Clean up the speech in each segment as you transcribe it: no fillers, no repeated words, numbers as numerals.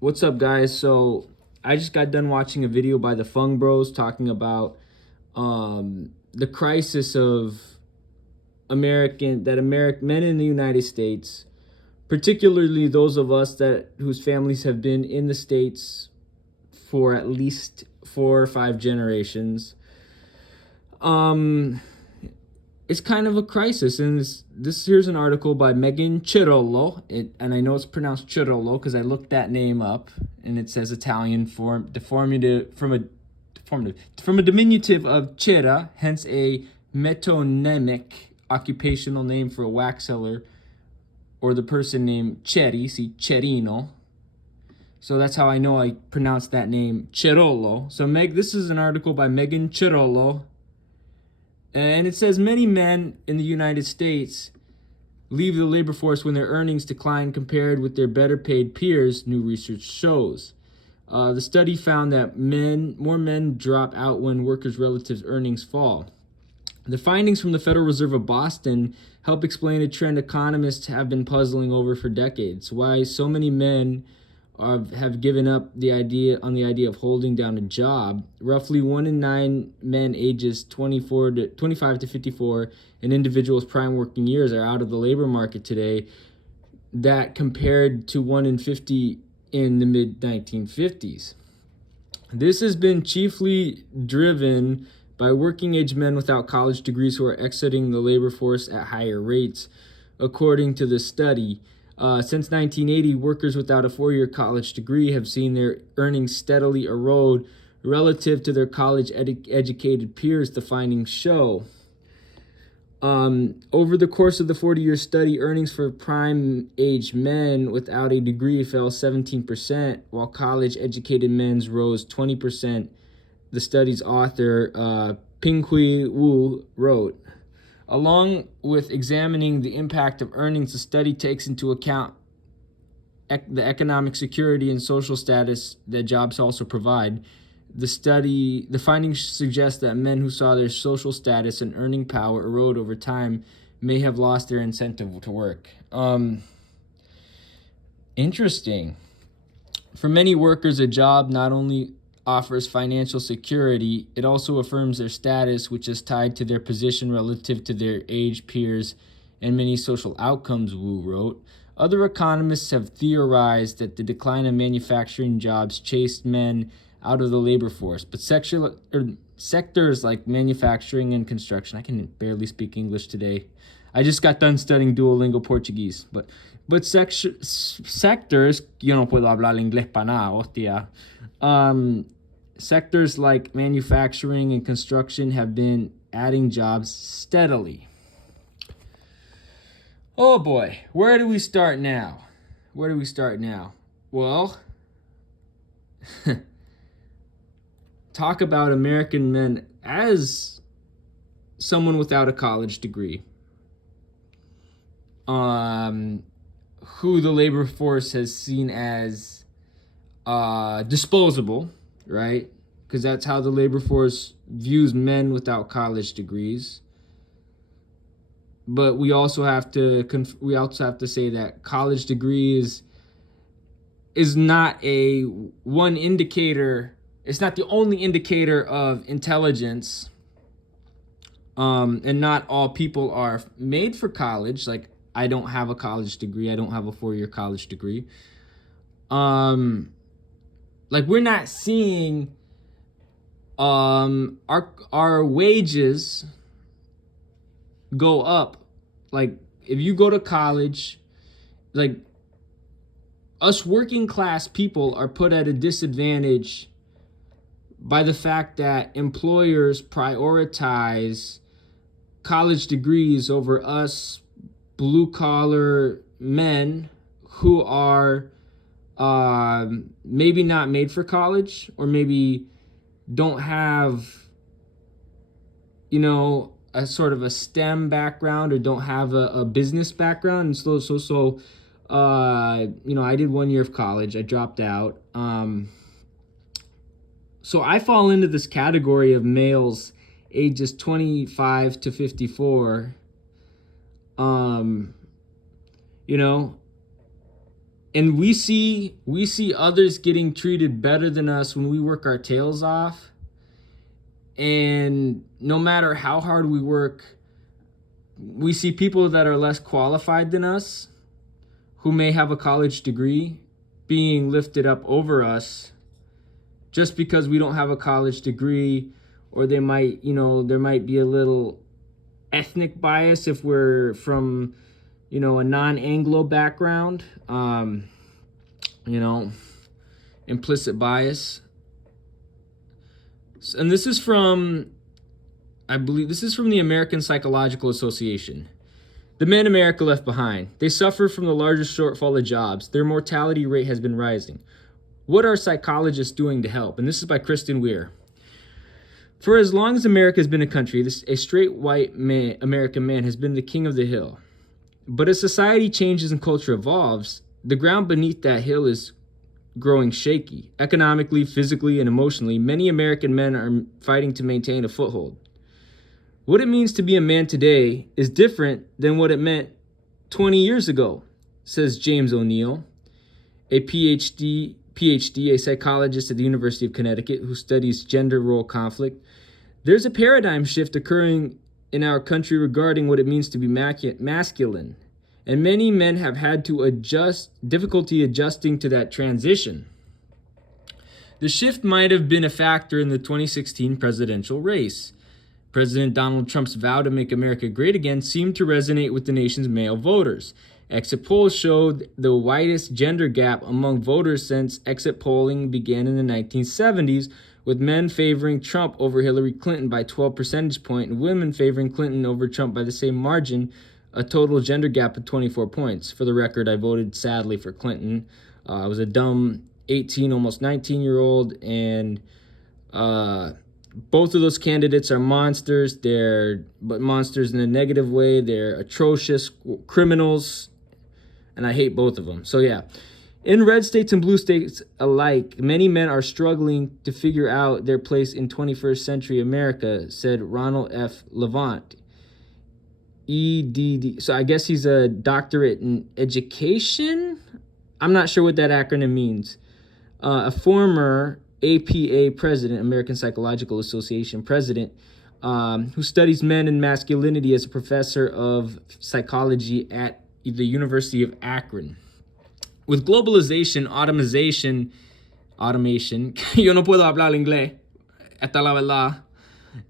What's up, guys? So I just got done watching a video by the Fung Bros talking about the crisis of American men in the United States, particularly those of us that whose families have been in the States for at least 4 or 5 generations. Um, it's kind of a crisis, and this here's an article by Megan Chirollo, and I know it's pronounced Chirollo because I looked that name up, and it says Italian from a diminutive of cera, hence a metonymic occupational name for a wax seller or the person named Ceri, see Cerino. So that's how I know I pronounced that name Chirollo. So this is an article by Megan Chirollo. And it says many men in the United States leave the labor force when their earnings decline compared with their better paid peers, new research shows. The study found that more men drop out when workers' relatives' earnings fall. The findings from the Federal Reserve of Boston help explain a trend economists have been puzzling over for decades: why so many men have given up the idea of holding down a job. Roughly 1 in 9 men ages 25 to 54, an individual's prime working years, are out of the labor market today. That compared to 1 in 50 in the mid 1950s. This has been chiefly driven by working age men without college degrees who are exiting the labor force at higher rates, according to the study. Since 1980, workers without a 4-year college degree have seen their earnings steadily erode relative to their college-educated peers, the findings show. Over the course of the 40-year study, earnings for prime-age men without a degree fell 17%, while college-educated men's rose 20%, the study's author, Ping-Hui Wu, wrote. Along with examining the impact of earnings, the study takes into account the economic security and social status that jobs also provide. The findings suggest that men who saw their social status and earning power erode over time may have lost their incentive to work. Interesting. For many workers, a job not only offers financial security, it also affirms their status, which is tied to their position relative to their age peers and many social outcomes, Wu wrote. Other economists have theorized that the decline of manufacturing jobs chased men out of the labor force, but sectors like manufacturing and construction — I can barely speak English today. I just got done studying Duolingo Portuguese, but sectors, yo no puedo hablar inglés para nada, hostia. Sectors like manufacturing and construction have been adding jobs steadily. Oh boy, where do we start now? Well, talk about American men as someone without a college degree, who the labor force has seen as disposable, right? Because that's how the labor force views men without college degrees. But we also have to say that college degrees is not a one indicator. It's not the only indicator of intelligence. And not all people are made for college. Like, I don't have a college degree. I don't have a 4-year college degree. Like, we're not seeing our wages go up. Like, if you go to college, like, us working class people are put at a disadvantage by the fact that employers prioritize college degrees over us blue collar men who are maybe not made for college, or maybe don't have, a sort of a STEM background, or don't have a business background. And so I did 1 year of college. I dropped out. So I fall into this category of males ages 25 to 54. And we see others getting treated better than us when we work our tails off. And no matter how hard we work, we see people that are less qualified than us, who may have a college degree, being lifted up over us just because we don't have a college degree. Or they might, there might be a little ethnic bias if we're from, a non-Anglo background, implicit bias. And this is from, I believe, this is from the American Psychological Association. The men America left behind. They suffer from the largest shortfall of jobs. Their mortality rate has been rising. What are psychologists doing to help? And this is by Kristen Weir. For as long as America has been a country, a straight white man, American man has been the king of the hill. But as society changes and culture evolves, the ground beneath that hill is growing shaky. Economically, physically, and emotionally, many American men are fighting to maintain a foothold. What it means to be a man today is different than what it meant 20 years ago, says James O'Neill, a PhD, a psychologist at the University of Connecticut who studies gender role conflict. There's a paradigm shift occurring in our country regarding what it means to be masculine, and many men have had to difficulty adjusting to that transition. The shift might have been a factor in the 2016 presidential race. President Donald Trump's vow to make America great again seemed to resonate with the nation's male voters. Exit polls showed the widest gender gap among voters since exit polling began in the 1970s, with men favoring Trump over Hillary Clinton by 12 percentage points and women favoring Clinton over Trump by the same margin, a total gender gap of 24 points. For the record, I voted sadly for Clinton. I was a dumb 18, almost 19-year-old, and both of those candidates are monsters. But monsters in a negative way. They're atrocious criminals, and I hate both of them. So yeah, in red states and blue states alike, many men are struggling to figure out their place in 21st century America, said Ronald F. Levant, EDD. So I guess he's a doctorate in education? I'm not sure what that acronym means. A former APA president, American Psychological Association president, who studies men and masculinity as a professor of psychology at the University of Akron. With globalization, automation, yo no puedo hablar inglés, esta la verdad,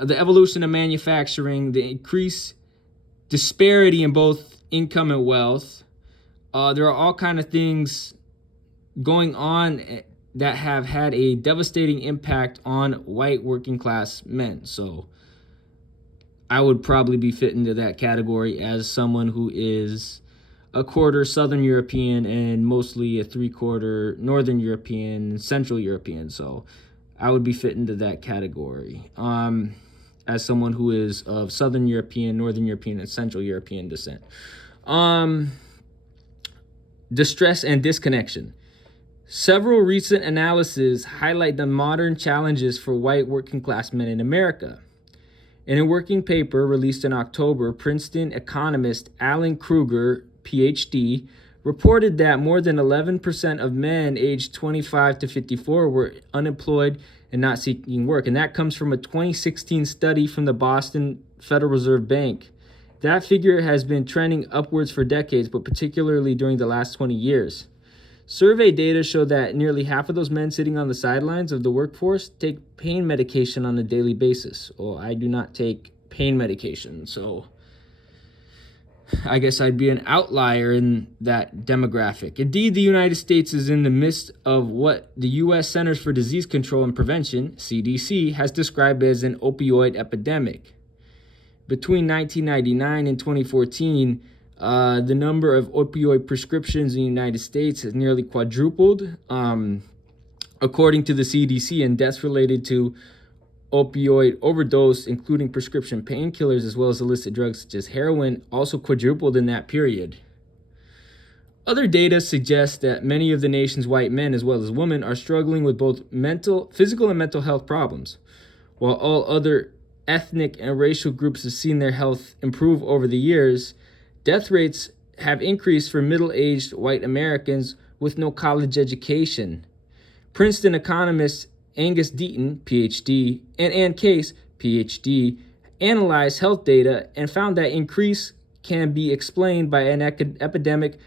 the evolution of manufacturing, the increased disparity in both income and wealth, there are all kind of things going on that have had a devastating impact on white working class men. So I would probably be fit into that category as someone who is a quarter Southern European and mostly a 3/4 Northern European and Central European. So I would be fit into that category as someone who is of Southern European, Northern European, and Central European descent. Distress and disconnection. Several recent analyses highlight the modern challenges for white working class men in America. In a working paper released in October, Princeton economist Alan Kruger, PhD, reported that more than 11% of men aged 25 to 54 were unemployed and not seeking work. And that comes from a 2016 study from the Boston Federal Reserve Bank. That figure has been trending upwards for decades, but particularly during the last 20 years. Survey data show that nearly half of those men sitting on the sidelines of the workforce take pain medication on a daily basis. Well, I do not take pain medication, so I guess I'd be an outlier in that demographic. Indeed, the United States is in the midst of what the U.S. Centers for Disease Control and Prevention, CDC, has described as an opioid epidemic. Between 1999 and 2014, the number of opioid prescriptions in the United States has nearly quadrupled, according to the CDC, and deaths related to opioid overdose, including prescription painkillers as well as illicit drugs such as heroin, also quadrupled in that period. Other data suggests that many of the nation's white men as well as women are struggling with both physical and mental health problems. While all other ethnic and racial groups have seen their health improve over the years, death rates have increased for middle-aged white Americans, with no college education. Princeton economists Angus Deaton, PhD, and Ann Case, PhD, analyzed health data and found that increase can be explained by an epidemic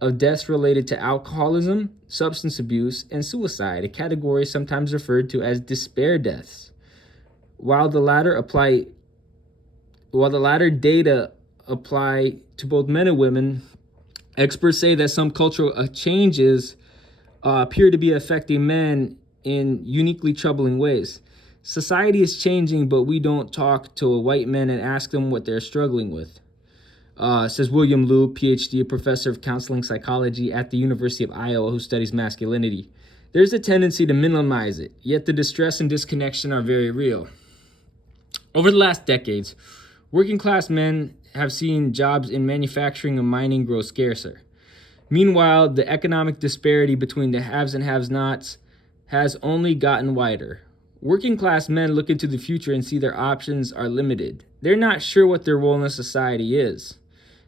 of deaths related to alcoholism, substance abuse, and suicide, a category sometimes referred to as despair deaths. While the latter data apply to both men and women, experts say that some cultural changes appear to be affecting men in uniquely troubling ways. Society is changing, but we don't talk to white men and ask them what they're struggling with. Says William Liu, PhD, a professor of counseling psychology at the University of Iowa who studies masculinity. There's a tendency to minimize it, yet the distress and disconnection are very real. Over the last decades, working class men have seen jobs in manufacturing and mining grow scarcer. Meanwhile, the economic disparity between the haves and have-nots has only gotten wider. Working class men look into the future and see their options are limited. They're not sure what their role in society is.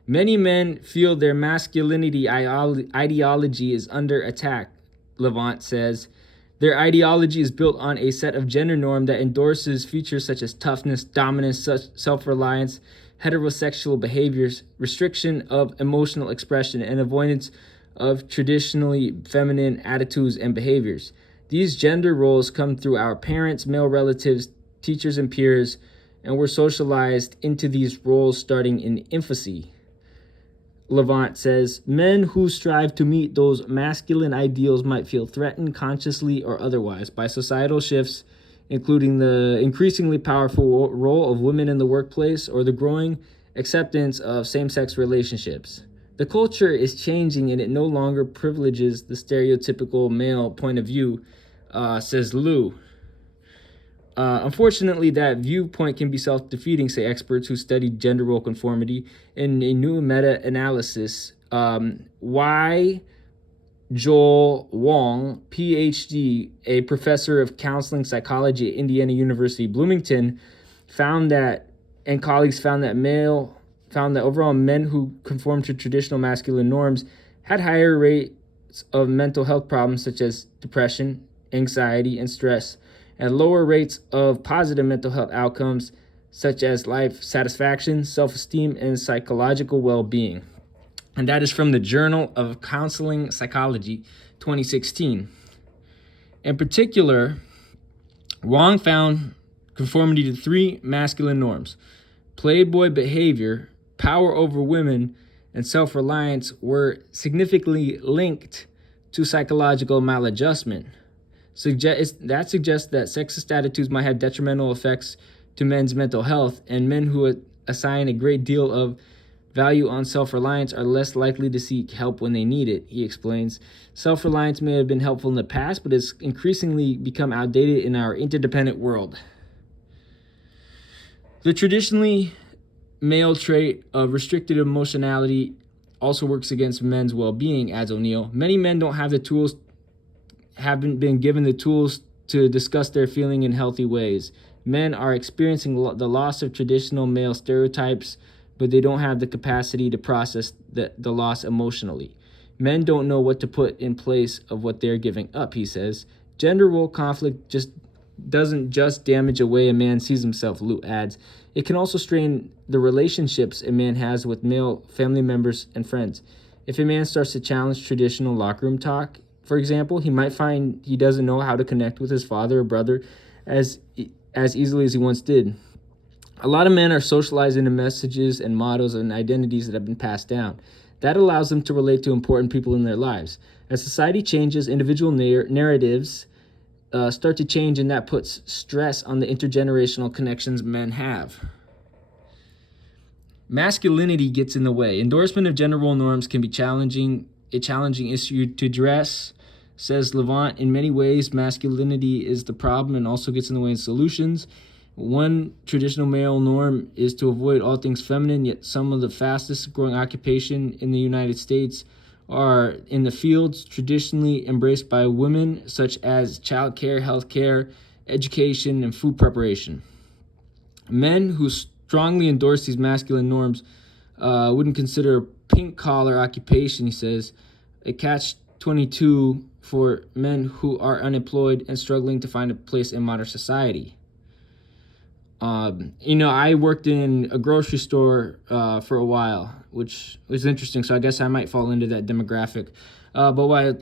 Many men feel their masculinity ideology is under attack, Levant says. Their ideology is built on a set of gender norms that endorses features such as toughness, dominance, self-reliance, heterosexual behaviors, restriction of emotional expression, and avoidance of traditionally feminine attitudes and behaviors. These gender roles come through our parents, male relatives, teachers, and peers, and we're socialized into these roles starting in infancy. Levant says, men who strive to meet those masculine ideals might feel threatened consciously or otherwise by societal shifts, including the increasingly powerful role of women in the workplace or the growing acceptance of same-sex relationships. The culture is changing and it no longer privileges the stereotypical male point of view, says Liu. Unfortunately, that viewpoint can be self-defeating, say experts who studied gender role conformity. In a new meta-analysis, Y. Joel Wong, PhD, a professor of counseling psychology at Indiana University Bloomington, colleagues found that overall men who conform to traditional masculine norms had higher rates of mental health problems such as depression, anxiety, and stress, and lower rates of positive mental health outcomes such as life satisfaction, self-esteem, and psychological well-being. And that is from the Journal of Counseling Psychology, 2016. In particular, Wong found conformity to three masculine norms: playboy behavior, power over women, and self-reliance were significantly linked to psychological maladjustment. That suggests that sexist attitudes might have detrimental effects to men's mental health, and men who assign a great deal of value on self-reliance are less likely to seek help when they need it, he explains. Self-reliance may have been helpful in the past, but has increasingly become outdated in our interdependent world. The traditionally male trait of restricted emotionality also works against men's well-being, adds O'Neill. Many men haven't been given the tools to discuss their feeling in healthy ways. Men are experiencing the loss of traditional male stereotypes, but they don't have the capacity to process the loss emotionally. Men don't know what to put in place of what they're giving up, he says. Gender role conflict doesn't just damage a way a man sees himself, Liu adds. It can also strain the relationships a man has with male family members and friends. If a man starts to challenge traditional locker room talk, for example, he might find he doesn't know how to connect with his father or brother as easily as he once did. A lot of men are socialized into messages and mottos and identities that have been passed down. That allows them to relate to important people in their lives. As society changes, individual narratives start to change, and that puts stress on the intergenerational connections men have. Masculinity gets in the way. Endorsement of gender role norms can be a challenging issue to address, says Levant. In many ways, masculinity is the problem and also gets in the way of solutions. One traditional male norm is to avoid all things feminine, yet some of the fastest growing occupation in the United States are in the fields traditionally embraced by women, such as childcare, healthcare, education, and food preparation. Men who strongly endorse these masculine norms wouldn't consider a pink-collar occupation, he says, a catch 22 for men who are unemployed and struggling to find a place in modern society. I worked in a grocery store for a while, which was interesting. So I guess I might fall into that demographic. But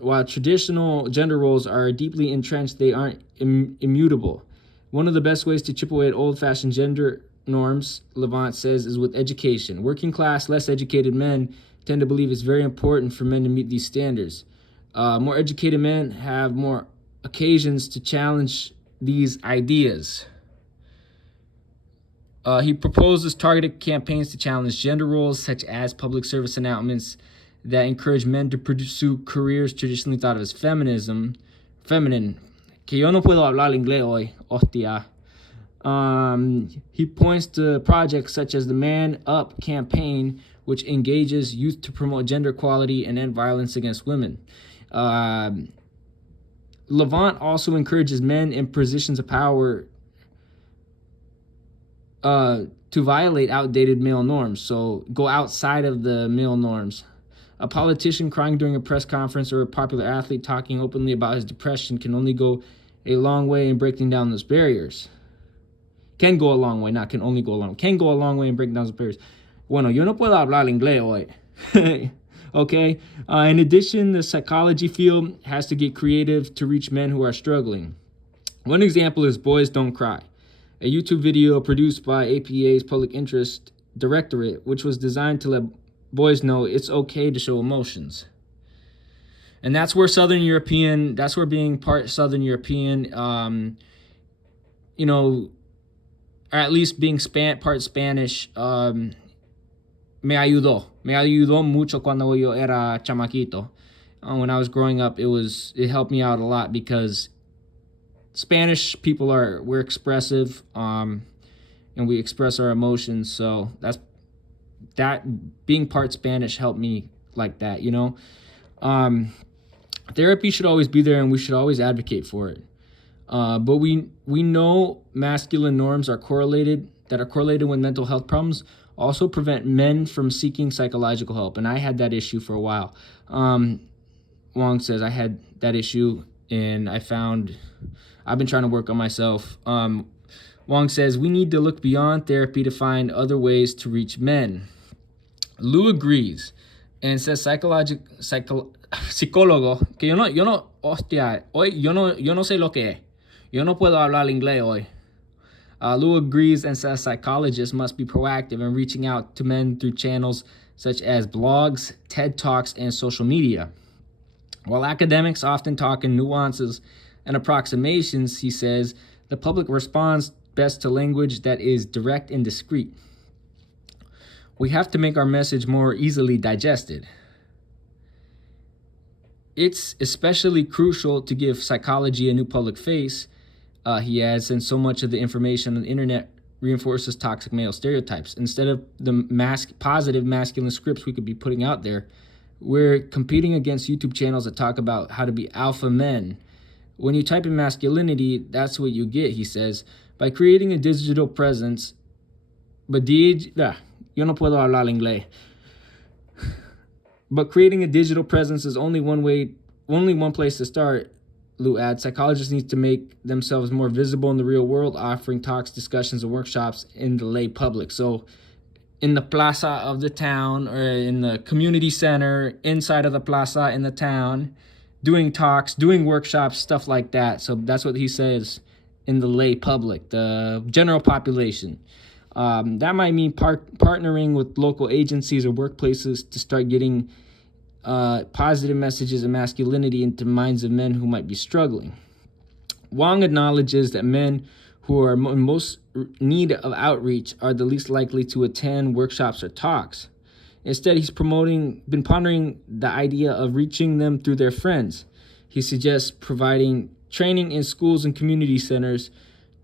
while traditional gender roles are deeply entrenched, they aren't immutable. One of the best ways to chip away at old-fashioned gender norms, Levant says, is with education. Working class, less educated men tend to believe it's very important for men to meet these standards. More educated men have more occasions to challenge these ideas. He proposes targeted campaigns to challenge gender roles, such as public service announcements that encourage men to pursue careers traditionally thought of as feminine. Que yo no puedo hablar inglés hoy, hostia. He points to projects such as the Man Up campaign, which engages youth to promote gender equality and end violence against women. Levant also encourages men in positions of power to violate outdated male norms, so go outside of the male norms. A politician crying during a press conference or a popular athlete talking openly about his depression can only go a long way in breaking down those barriers. Can go a long way, not can only go a long way. Can go a long way in breaking down those barriers. Bueno, yo no puedo hablar inglés hoy. Okay? In addition, the psychology field has to get creative to reach men who are struggling. One example is Boys Don't Cry, a YouTube video produced by APA's Public Interest Directorate, which was designed to let boys know it's okay to show emotions. And that's where being part Southern European, or at least being part Spanish, me ayudó mucho cuando yo era chamaquito. When I was growing up, it helped me out a lot because Spanish people we're expressive, and we express our emotions. So that being part Spanish helped me like that, Therapy should always be there, and we should always advocate for it. But we know masculine norms are correlated with mental health problems, also prevent men from seeking psychological help. And I had that issue for a while. Wong says I had that issue, and I've been trying to work on myself. Wong says we need to look beyond therapy to find other ways to reach men. Lou agrees and says psicólogo, que yo no, hostia, hoy yo no sé lo que es. Yo no puedo hablar inglés hoy. Lou agrees and says psychologists must be proactive in reaching out to men through channels such as blogs, TED Talks, and social media. While academics often talk in nuances and approximations, he says, the public responds best to language that is direct and discreet. We have to make our message more easily digested. It's especially crucial to give psychology a new public face, he adds, since so much of the information on the internet reinforces toxic male stereotypes. Instead of the positive masculine scripts we could be putting out there, we're competing against YouTube channels that talk about how to be alpha men. When you type in masculinity, that's what you get, he says. By creating a digital presence, yo no puedo hablar inglés. But creating a digital presence is only one place to start, Lou adds. Psychologists need to make themselves more visible in the real world, offering talks, discussions, and workshops in the lay public. So in the plaza of the town, or in the community center, inside of the plaza in the town, doing talks, doing workshops, stuff like that. So that's what he says, in the lay public, the general population. That might mean partnering with local agencies or workplaces to start getting positive messages of masculinity into minds of men who might be struggling. Wong acknowledges that men who are in most need of outreach are the least likely to attend workshops or talks. Instead, he's been pondering the idea of reaching them through their friends. He suggests providing training in schools and community centers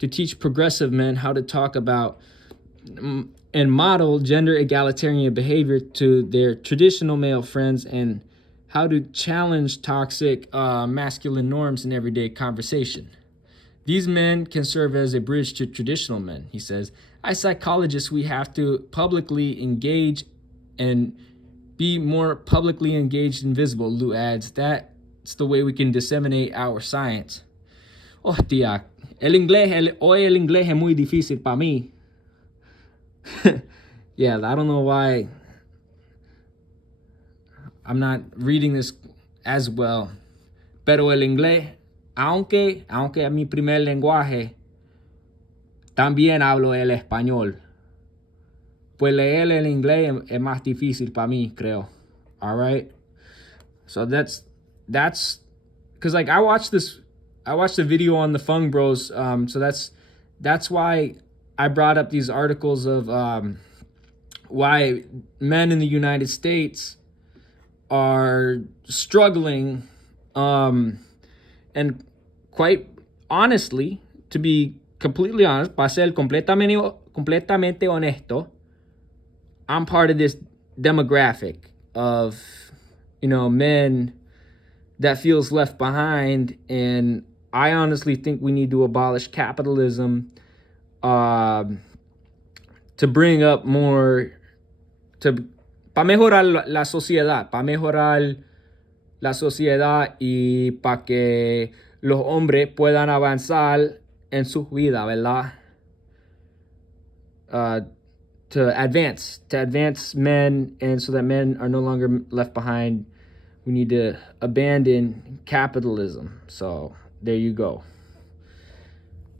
to teach progressive men how to talk about and model gender egalitarian behavior to their traditional male friends, and how to challenge toxic masculine norms in everyday conversation. These men can serve as a bridge to traditional men, he says. As psychologists, we have to publicly engage and be more publicly engaged and visible, Lou adds. That It's the way we can disseminate our science. Oh, tía, hoy el inglés es muy difícil para mí. Yeah, I don't know why I'm not reading this as well. Pero el inglés, aunque es mi primer lenguaje, también hablo el español. Pues leer el inglés es más difícil para mí, creo. All right? So that's because like I watched the video on the Fung Bros. So that's why I brought up these articles of why men in the United States are struggling, and quite honestly, to be completely honest, para ser completamente honesto, I'm part of this demographic of, men that feels left behind, and I honestly think we need to abolish capitalism, to bring up more, para mejorar la sociedad, y para que los hombres puedan avanzar en su vida, ¿verdad? To advance men, and so that men are no longer left behind, we need to abandon capitalism. So there you go.